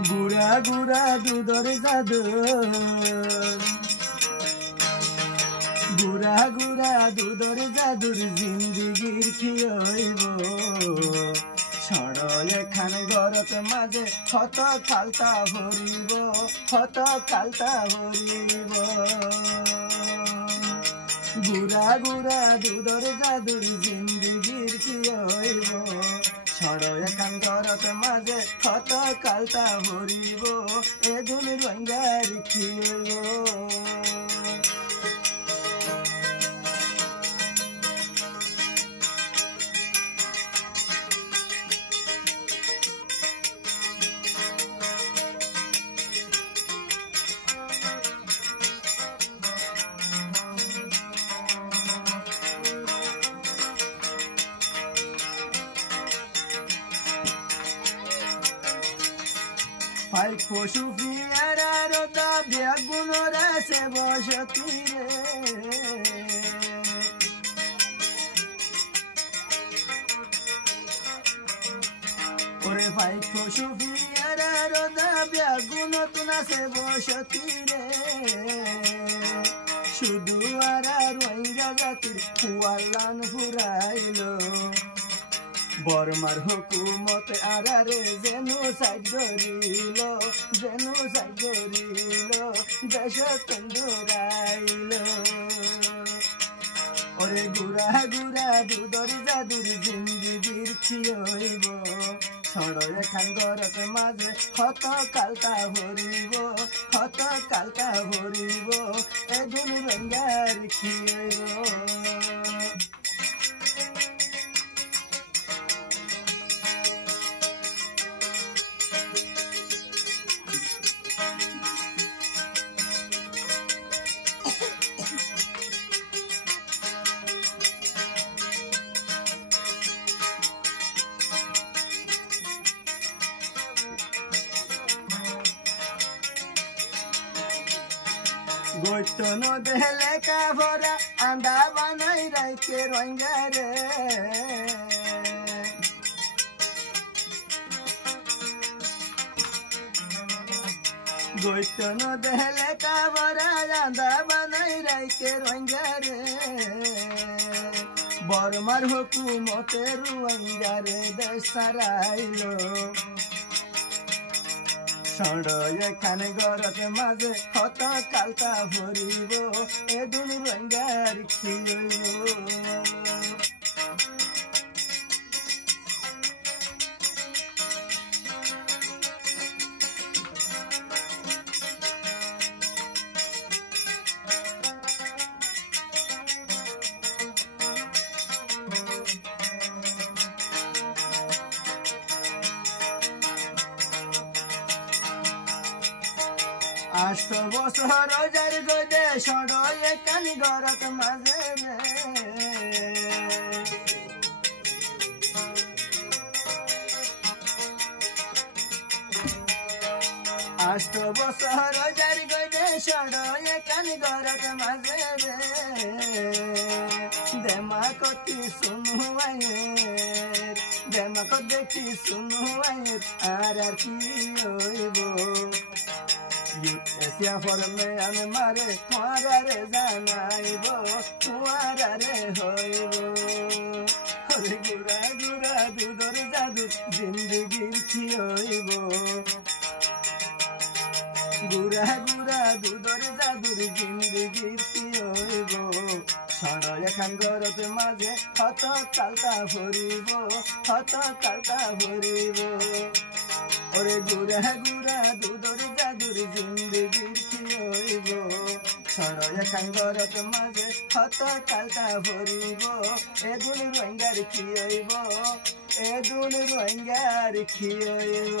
গুড়া গুড়া দুধর জাদুর গুড়া গুড়া দুধর জাদুর জিন্দিগির কি হইব সড়য় খান গরত মাঝে কত কালতা ভরিব কত কালতা ভরিব গুড়া গুড়া দুধর জাদুর জিন্দিগির কি হইব সড়য় খান গরত মাঝে কত কালতা ভরিব এ দুনির রঙ্গার কি হইব Fai poșu fiara rota bia gunora se boșătire Ore fai poșu fiara rota bia gunotuna se boșătire Șudu ara roinga zatir kualan furailo বর্মার হুকুমত আরারে যেনু সাইডরিল দেশ তন্দুরাইল ওরে গুড়া গুড়া দুধর জাদুর জিন্দিগির কি হইব সড়য় খান গরত মাঝে হত কালতা ভরিব হত কালতা ভরিব এগুন রঙ্গার কি হইব Goitono dele kavora andava nai raike roingare Goitono dele kavora andava nai raike roingare Bormar hukumote roingare desarailo সড়য় খান গরত মাঝে কত কালতা ভরিব এ দুনি রঙ্গার কি হইব আষ্ট বছর যার গদে সড়য় কান গরত মাঝে আষ্ট বছর যার গদে সড়য় কান গরত মাঝে দেমা কতি শুনু আয়ের দেমা কত দেখি শুনু আয়ের আর কি হইব Esia forme ane mare tuarare janaibo tuarare hoibo Ore gura gura dudor jadu zindagir ki hoibo Gura gura dudor jadur zindagir ki hoibo সড়য় খান গরত মাঝে কত কালতা ভরিব কত কালতা ভরিব ওরে গুড়া গুড়া দুধর জাদুর জিন্দিগির কি হইব সড়য় খান গরত মাঝে কত কালতা ভরিব এ দুনি রঙ্গার কি হইব এ দুনি রঙ্গার কি হইব